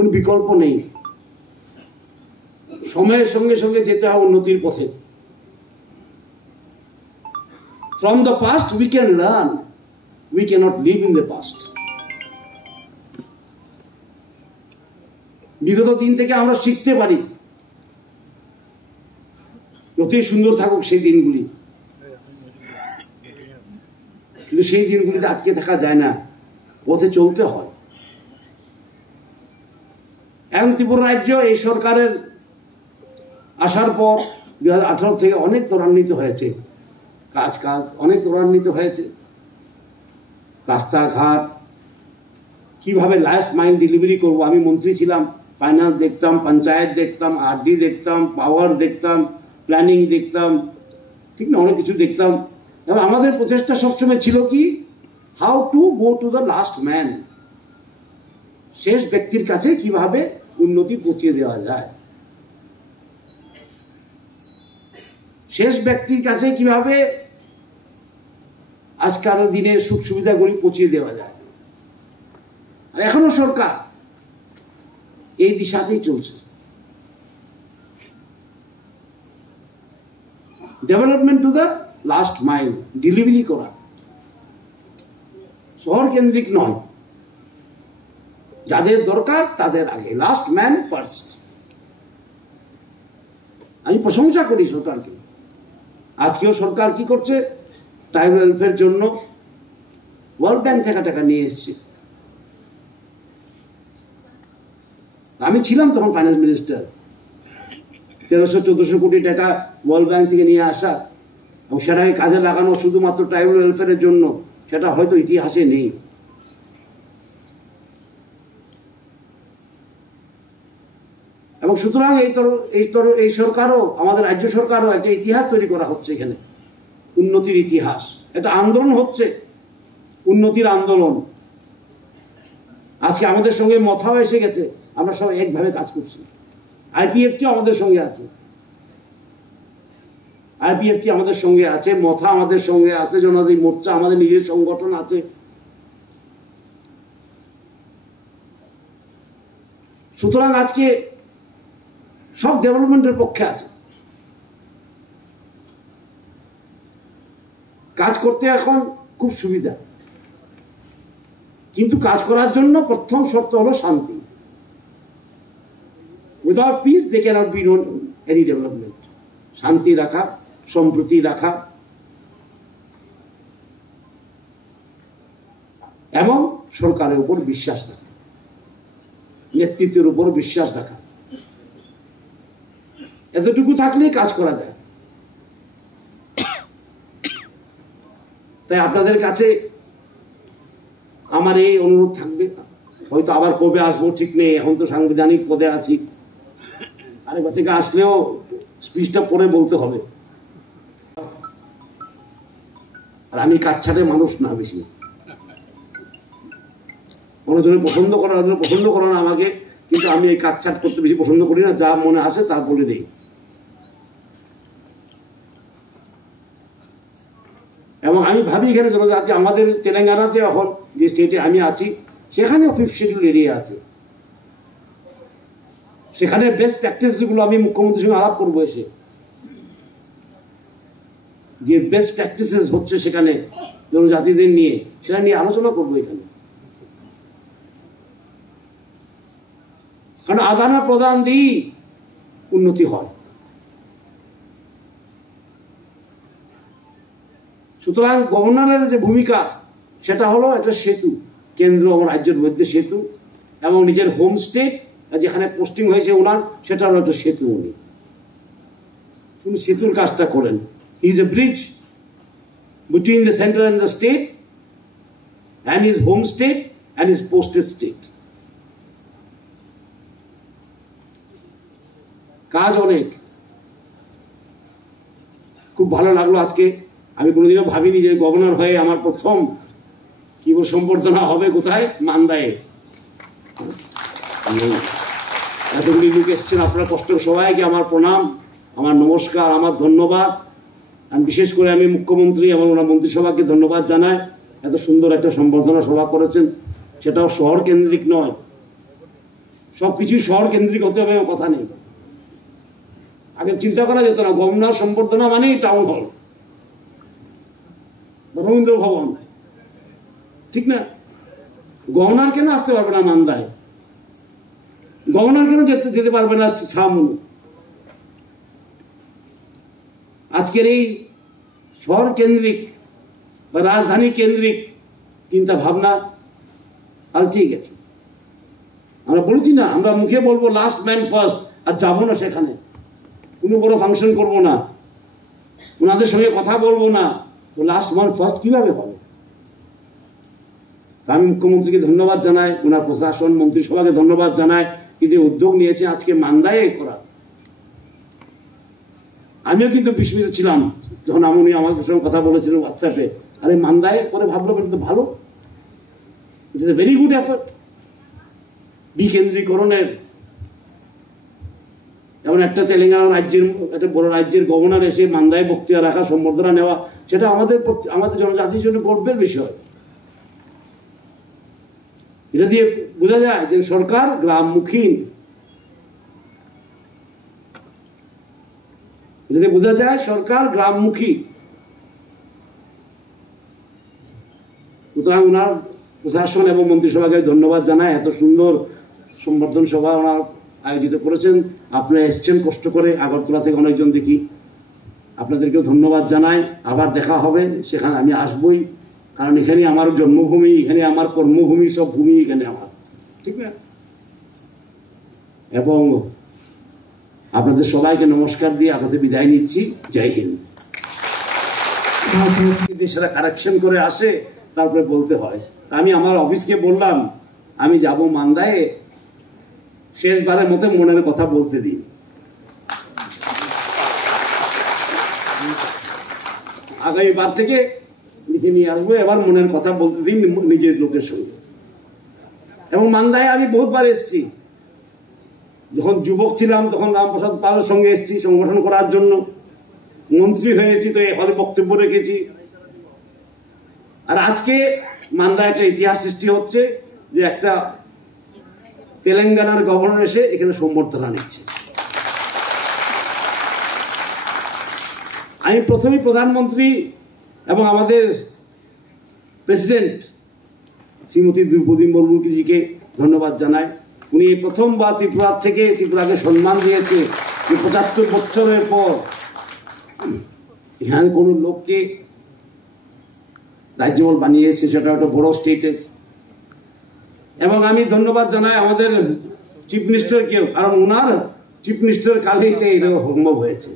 কোন বিকল্প নেই। সময়ের সঙ্গে সঙ্গে যেতে হয় উন্নতির পথে। From the past we can learn, we cannot live in the past. বিগত দিন থেকে আমরা শিখতে পারি, যতই সুন্দর থাকুক সেই দিনগুলি, কিন্তু সেই দিনগুলিতে আটকে থাকা যায় না, পথে চলতে হয়। এবং ত্রিপুরা রাজ্য এই সরকারের আসার পর 2018 থেকে অনেক ত্বরান্বিত হয়েছে, কাজ অনেক ত্বরান্বিত হয়েছে। রাস্তাঘাট কিভাবে লাস্ট মাইল ডেলিভারি করব, আমি মন্ত্রী ছিলাম, ফাইন্যান্স দেখতাম, পঞ্চায়েত দেখতাম, আরডি দেখতাম, পাওয়ার দেখতাম, প্ল্যানিং দেখতাম, ঠিক না, অনেক কিছু দেখতাম। এবং আমাদের প্রচেষ্টা সবসময় ছিল কি, how to go to the last man, শেষ ব্যক্তির কাছে কিভাবে উন্নতি পৌঁছে দেওয়া যায়, শেষ ব্যক্তির কাছে কিভাবে আজকাল দিনের সুখ সুবিধাগুলি পৌঁছে দেওয়া যায়। আর এখনো সরকার এই দিশাতেই চলছে। Development to the last mile, delivery করা, শহর কেন্দ্রিক নয়, যাদের দরকার তাদের আগে, লাস্ট ম্যান ফার্স্ট। আমি প্রশংসা করি সরকারকে। আজকেও সরকার কি করছে, ট্রাইবাল ওয়েলফেয়ার জন্য ওয়ার্ল্ড ব্যাংক থেকে টাকা নিয়ে এসছে। আমি ছিলাম তখন ফাইন্যান্স মিনিস্টার, 1300-1400 কোটি টাকা ওয়ার্ল্ড ব্যাংক থেকে নিয়ে আসা এবং সেটাকে কাজে লাগানো শুধুমাত্র ট্রাইবাল ওয়েলফেয়ারের জন্য, সেটা হয়তো ইতিহাসে নেই। এবং সুতরাং এই সরকারও, আমাদের রাজ্য সরকারও একটা ইতিহাস তৈরি করা হচ্ছে এখানে, উন্নতির ইতিহাস। একটা আন্দোলন হচ্ছে, উন্নতির আন্দোলন। আজকে আমাদের সঙ্গে মথাও এসে গেছে, আমরা সব একভাবে কাজ করছি। আইপিএফটি আমাদের সঙ্গে আছে, আইপিএফটি আমাদের সঙ্গে আছে, মথা আমাদের সঙ্গে আছে, জনজাতি মোর্চা আমাদের নিজের সংগঠন আছে। সুতরাং আজকে সব ডেভেলপমেন্টের পক্ষে আছে। কাজ করতে এখন খুব সুবিধা, কিন্তু কাজ করার জন্য প্রথম শর্ত হলো শান্তি। Without peace they cannot be no any development. শান্তি রাখা, সম্প্রীতি রাখা এবং সরকারের উপর বিশ্বাস রাখা, নেতৃত্বের উপর বিশ্বাস রাখা, এতটুকু থাকলেই কাজ করা যায়। তাই আপনাদের কাছে আমার এই অনুরোধ থাকবে, হয়তো আবার কবে আসবো ঠিক নেই, এখন তো সাংবিধানিক পদে আছি, আরেকবার থেকে আসলেও স্পিচটা পরে বলতে হবে। আর আমি কাচ্ছাটে মানুষ না বেশি, অনেকজনে পছন্দ করে না আমাকে, কিন্তু আমি এই কাচ্ছাট করতে বেশি পছন্দ করি না, যা মনে আসে তা বলে দেই। এবং আমি ভাবি এখানে জনজাতি, আমাদের তেলেঙ্গানাতে এখন যে স্টেটে আমি আছি সেখানেও 5th শিডিউল এরিয়া আছে, সেখানে বেস্ট প্র্যাকটিস যেগুলো আমি মুখ্যমন্ত্রীর সঙ্গে আলাপ করবো, এসে যে বেস্ট প্র্যাকটিসেস হচ্ছে সেখানে জনজাতিদের নিয়ে, সেটা নিয়ে আলোচনা করবো এখানে। কারণ আদান প্রদান দিয়েই উন্নতি হয়। সুতরাং গভর্নরের যে ভূমিকা, সেটা হলো একটা সেতু, কেন্দ্র এবং রাজ্যের মধ্যে সেতু, এবং নিজের হোম স্টেট যেখানে পোস্টিং হয়েছে ওনার, সেটা হলো একটা সেতু। উনি সেতুর কাজটা করেন। He is a bridge between the centre and the state and his home state and his posted state. কাজ অনেক, খুব ভালো লাগলো আজকে। আমি কোনোদিনও ভাবিনি যে গভর্নর হয়ে আমার প্রথম কি সম্বর্ধনা হবে কোথায়, মান্দায়ে। এতগুলি লোক এসছেন, আপনারা কষ্ট, সবাইকে আমার প্রণাম, আমার নমস্কার, আমার ধন্যবাদ। আমি বিশেষ করে আমি মুখ্যমন্ত্রী এবং ওনার মন্ত্রিসভাকে ধন্যবাদ জানাই, এত সুন্দর একটা সম্বর্ধনা সভা করেছেন, সেটাও শহর কেন্দ্রিক নয়, সবকিছুই শহর কেন্দ্রিক হতে হবে কথা নেই। আগে চিন্তা করা যেত না, গভর্নর সম্বর্ধনা মানেই টাউন হল, রবীন্দ্র ভবন, ঠিক না? গভর্নর কেন আসতে পারবে না মান্দায়? গভর্নর কেন যেতে পারবে না ছামনু? আজকের এই শহর কেন্দ্রিক বা রাজধানী কেন্দ্রিক চিন্তা ভাবনা পাল্টিয়ে গেছে। আমরা বলছি না, আমরা মুখে বলবো লাস্ট ম্যান ফার্স্ট, আর যাবো না সেখানে, কোনো বড় ফাংশন করবো না, ওনাদের সঙ্গে কথা বলবো না, তো লাস্ট ম্যান ফার্স্ট কিভাবে হবে? আমি মুখ্যমন্ত্রীকে ধন্যবাদ জানাই, ওনার প্রশাসন মন্ত্রিসভাকে ধন্যবাদ জানাই কি যে উদ্যোগ নিয়েছে আজকে মান্দায় করা। আমিও কিন্তু বিস্মিত ছিলাম যখন উনি আমার সঙ্গে কথা বলেছিলেন হোয়াটসঅ্যাপে, আরে মান্দায়, পরে ভাবলো কিন্তু ভালো, it is a very good effort বিকেন্দ্রীকরণের। যেমন একটা তেলেঙ্গানা রাজ্যের, একটা বড় রাজ্যের গভর্নর এসে মান্দায় বক্তৃতা রাখা, সম্বর্ধনা নেওয়া, সেটা আমাদের জনজাতির জন্য গর্বের বিষয়। এটা দিয়ে বোঝা যায় যে সরকার গ্রামমুখী, এটা দিয়ে বোঝা যায় সরকার গ্রামমুখী। সুতরাং ওনার প্রশাসন এবং মন্ত্রিসভাকে ধন্যবাদ জানায়, এত সুন্দর সম্বর্ধন সভা ওনার আয়োজিত করেছেন। আপনারা এসছেন কষ্ট করে, আগরতলা থেকে অনেকজন দেখি, আপনাদেরকেও ধন্যবাদ জানাই। আবার দেখা হবে, সেখানে আমি আসবই, কারণ এখানে আমার জন্মভূমি, এখানে আমার কর্মভূমি, সব ভূমি এখানে আমার, ঠিক না? এবং আপনাদের সবাইকে নমস্কার দিয়ে আপনাদের বিদায় নিচ্ছি। জয় হিন্দ। সেটা কারেকশন করে আসে, তারপরে বলতে হয়। আমি আমার অফিসকে বললাম আমি যাব মান্দায়, শেষবারের মতো মনের কথা বলতে দিন। আগামীবার থেকে লিখে নিয়ে আসবো, এবার মনের কথা বলতে দিন নিজের লোকের সঙ্গে। এবং মান্দায় আমি বহুতবার এসেছি, যখন যুবক ছিলাম তখন রামপ্রসাদ পালের সঙ্গে এসেছি সংগঠন করার জন্য, মন্ত্রী হয়েছি তো এই হলে বক্তব্য রেখেছি। আর আজকে মান্দায় একটা ইতিহাস সৃষ্টি হচ্ছে যে একটা তেলেঙ্গানার গভর্নর এসে এখানে সম্বর্ধনা নিচ্ছে। আমি প্রথমেই প্রধানমন্ত্রী এবং আমাদের প্রেসিডেন্ট শ্রীমতী দ্রৌপদী মুর্মুজিকে ধন্যবাদ জানাই। উনি প্রথমবার ত্রিপুরা থেকে ত্রিপুরাকে সম্মান দিয়েছে যে ৭৫ বছরের পর এখানে কোনো লোককে রাজ্যপাল বানিয়েছে, সেটা একটা বড় স্টেটের। এবং আমি ধন্যবাদ জানাই আমাদের চিফ মিনিস্টারকেও, কারণ ওনার চিফ মিনিস্টার কালেইতে এটা সম্ভব হয়েছে।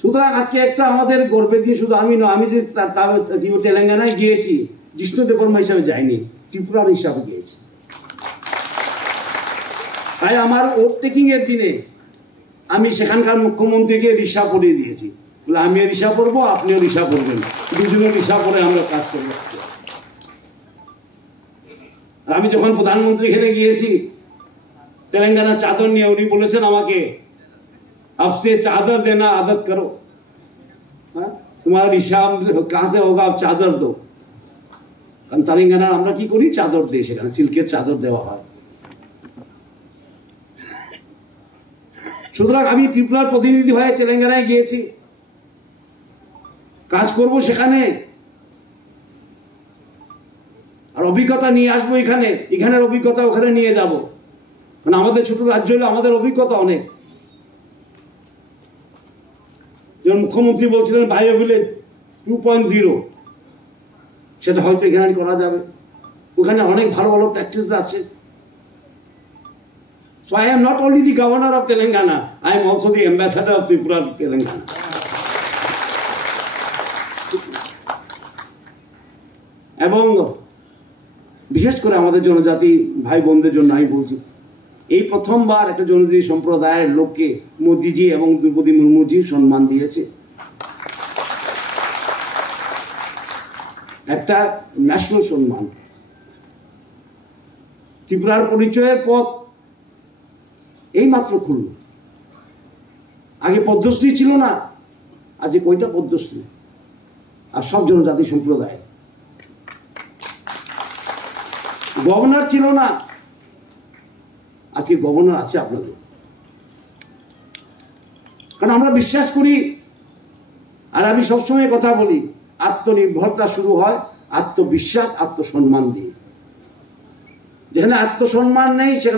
সুতরাং আজকে একটা আমাদের গর্বে দিয়ে, শুধু আমি নয়, আমি যে তেলেঙ্গানায় গিয়েছি জিষ্ণু দেববর্মা হিসাবে যাইনি, ত্রিপুরার হিসাবে গিয়েছি। তাই আমার ওভারটেকিং এর দিনে আমি সেখানকার মুখ্যমন্ত্রীকে রিক্সা পরিয়ে দিয়েছি, বলে আমি রিক্সা পরবো, আপনিও রিক্সা পরবেন, দুজনে রিক্সা পরে আমরা কাজ করবো। আর আমি যখন প্রধানমন্ত্রী এখানে গিয়েছি তেলেঙ্গানা চাদর নিয়ে, উনি বলেছেন আমাকে, आपसे चादर देना आदत करो, तुम्हारा रिक्शा कहां से होगा, आप चादर दो। কারণ তেলেঙ্গানা আমরা কি করি, চাদর দিই, সেখানে সিল্কের চাদর দেওয়া হয়। সুতরাং আমি ত্রিপুরার প্রতিনিধি হয়ে তেলেঙ্গানায় গিয়েছি, কাজ করব সেখানে, আর অভিজ্ঞতা নিয়ে আসবো এখানে, এখানের অভিজ্ঞতা ওখানে নিয়ে যাব। মানে আমাদের ছোট রাজ্য হলে আমাদের অভিজ্ঞতা অনেক। যেমন মুখ্যমন্ত্রী বলছিলেন বায়ো ভিলেজ 2.0, সেটা হয়তো এখানে করা যাবে, ওখানে অনেক ভালো ভালো প্র্যাকটিস আছে। So I am not only the governor of Telangana, I am also the ambassador of Tripura to Telangana. এবং বিশেষ করে আমাদের জনজাতি ভাই বোনদের জন্য আমি বলছি, এই প্রথমবার একটা জনজাতি সম্প্রদায়ের লোককে মোদিজি এবং দ্রৌপদী মুর্মুজি সম্মান দিয়েছে। একটা ন্যাশনাল সম্মান। ত্রিপুরার পরিচয়ের পথ এই মাত্র খুলল। আগে পদ্মশ্রী ছিল না, আজ কয়টা পদ্মশ্রী, আর সব জনজাতি সম্প্রদায়। গভর্নর ছিল না, আজকে গভর্নর আছে আপনাদের। কারণ আমরা বিশ্বাস করি, আর আমি সবসময় কথা বলি, আত্মনির্ভরতা শুরু হয় আত্মবিশ্বাস, আত্মসম্মান দিয়ে। যেখানে আত্মসম্মান নেই সেখানে